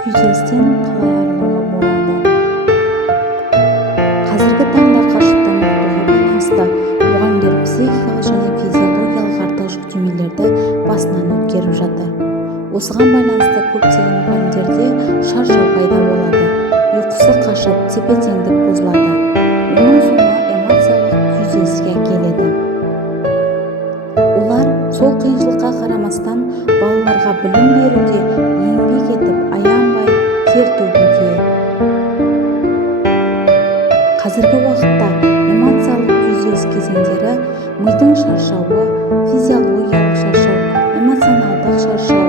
күйзелістен қалай арылуға болады? Қазіргі таңда қашықтан оқытуға байланысты мұғалімдер психикалық және физиологиялық артық жүктемелерді басынан өткеріп жатыр. Осыған байланысты көптеген мұғалімдерде шаршау пайда болады, ұйқысы қашып, тепе-теңдік бұзылады. Оның соңы эмоциялық күйзеліске әкеледі. Олар сол қиыншылыққа қарамастан балаларға білім беруде еңбек етіп, аянбай тер төгуде. Қазіргі уақытта эмоциялық күйзеліс кезеңдері мидың шаршауы, физиологиялық шаршау, эмоционалдық шаршау,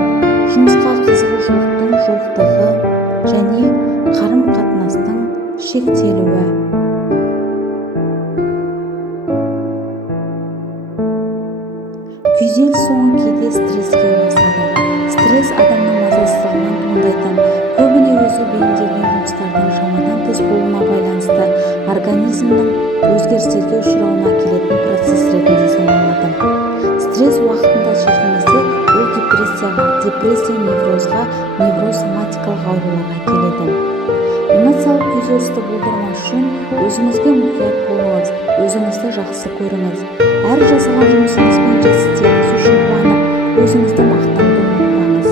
жұмысқа қызығушылықтың жоқтығы және қарым-қатынастың шектелуі. Күйзеліс соңы кейде стресске ұласады. Стресс адамның мазасыздығынан туындайтын, көбіне өзі бейімделген жұмыстардың шамадан тыс болуына байланысты организмнің өзгерістерге ұшырауына әкелетін процесс ретінде саналады. Стресс уақытында шешілмесе, ол депрессияға, депрессия неврозға, невроз соматикалық ауруларға әкеледі. Эмоциялық күйзелісті болдырмау үшін өзіңізге мұқият болыңыз, өзіңізді жақсы көріңіз. Әр жасаған жұмысыңыз бен жетістіктеріңіз үшін қуанып, өзіңізді мақтауды ұмытпаңыз.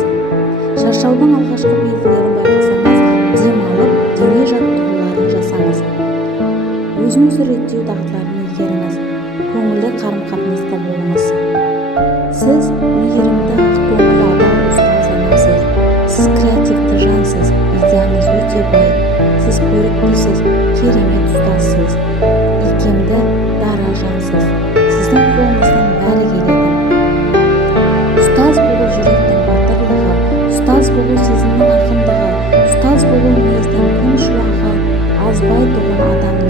Шаршаудың алғашқы белгілерін байқасаңыз, демалып, дене жаттығуларын жасаңыз. Өзіңізді реттеу дағдыларын игеріңіз. Көңілді қарым-қатынаста болыңыз. Сіз мейірімді, ақкөңіл адал ұстаз анасыз. Сіз креативті жансыз, идеяңыз өте бай. Сіз көріктісіз, керемет ұстазсыз. Икемді, дара жансыз. Сіздің қолыңыздан бәрі келеді. Ұстаз болу жүректің батырлығы, ұстаз болу сезімнің ақындығы, ұстаз болу мінездің күн шуағы, азбай туған адамның